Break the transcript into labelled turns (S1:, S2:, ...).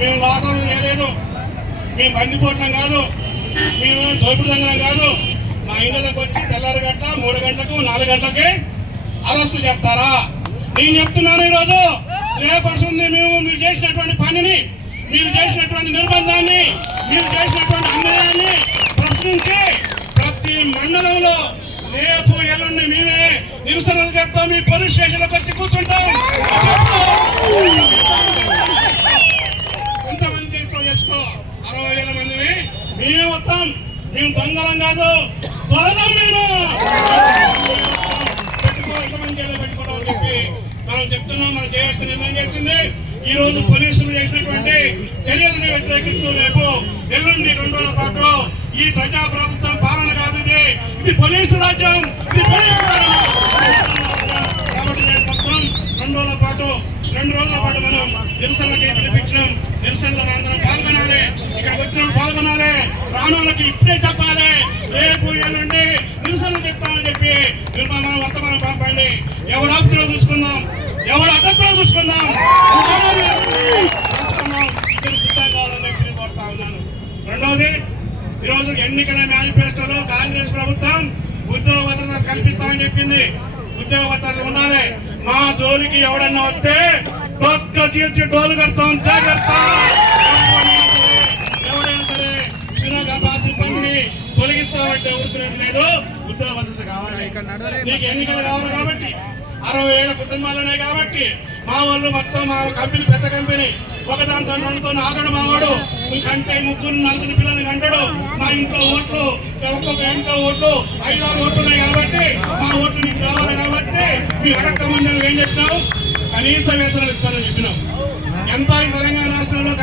S1: మేము వాతావరణం చేయలేదు. మేము బందిపోవటం కాదు. మేము దోపిడి కాదు. మా ఇళ్ళకి వచ్చి తెల్లారి గంట మూడు గంటలకు నాలుగు గంటలకి అరెస్టు చేస్తారా? నేను చెప్తున్నాను ఈరోజు రేపడుతుంది మేము మీరు చేసినటువంటి పనిని మీరు చేసినటువంటి నిర్బంధాన్ని మీరు చేసినటువంటి అన్యాయాన్ని ప్రశ్నించి ప్రతి మండలంలో రేపు ఎల్లుండి మేమే నిరసనలు చేస్తాం. మీ పోలీస్ స్టేషన్లకు వచ్చి మేమే వస్తాం. మేము దొంగలం కాదు దొరలం మేము. పెట్టుకోవడం చెప్పి మనం చెప్తున్నాం. మనం చేయవలసిన నిర్ణయం చేసింది. ఈ రోజు పోలీసులు చేసినటువంటి చర్యలను వ్యతిరేకిస్తూ రేపు ఎల్లుండి రెండు రోజుల పాటు ఈ ప్రజా ప్రభుత్వం పాలన కాదు ఇది. ఇది పోలీసు రాజ్యం. ఇది పోలీసు కాబట్టి రేపు మొత్తం రెండు రోజుల పాటు రెండు రోజుల పాటు మనం నిరసనలకి పిలిపించాం నిరసనలో అందరం పాల్గొనాలి. ఇక్కడికి వచ్చిన పాల్గొనాలి. రానోళ్ళకి ఇప్పుడే చెప్పాలి. రేపు ఎల్లుండి నిరసనలు చెప్తామని చెప్పి నిర్మాణం వర్తమానం పంపండి ఎవరు ఆపుతున్నా చూసుకుందాం. ఎవరు అతత్తులో చూసుకుందాం. చూసుకుందాం. కావాలని చెప్పి కోరుతా ఉన్నాను రెండవది ఈరోజు ఎన్నికల మేనిఫెస్టోలో కాంగ్రెస్ ప్రభుత్వం ఉద్యోగ భద్రత కల్పిస్తామని చెప్పింది. ఉద్యోగ భద్రత ఉండాలి. మా జోలికి ఎవడన్నా వస్తే కొత్త తీర్చి డోలు కడతాం జాగ్రత్త ఎవడైనా సరే వినోద సిబ్బందిని తొలగిస్తామంటే ఊరుకునేది లేదు. ఉద్యోగ భద్రత కావాలి. నీకు ఎన్నికలు కావాలి కాబట్టి అరవై ఏళ్ళ కుటుంబాలు ఉన్నాయి కాబట్టి మా వాళ్ళు మొత్తం మా కంపెనీ పెద్ద కంపెనీ ఒకదాంతో రెండుతో ఆగడు మావాడు. కంటే ముగ్గురు నలుగురు పిల్లల్ని కంటాడు. మా ఇంట్లో ఓట్లు ఒక్కొక్క ఇంట్లో ఓట్లు ఆరు ఓట్లు ఉన్నాయి కాబట్టి మా ఓట్లు నీకు కావాలి కాబట్టి మీ అడక్క కనీస వేతనాలు ఇస్తారని చెప్పినాం. ఎంత ఈ తెలంగాణ రాష్ట్రంలో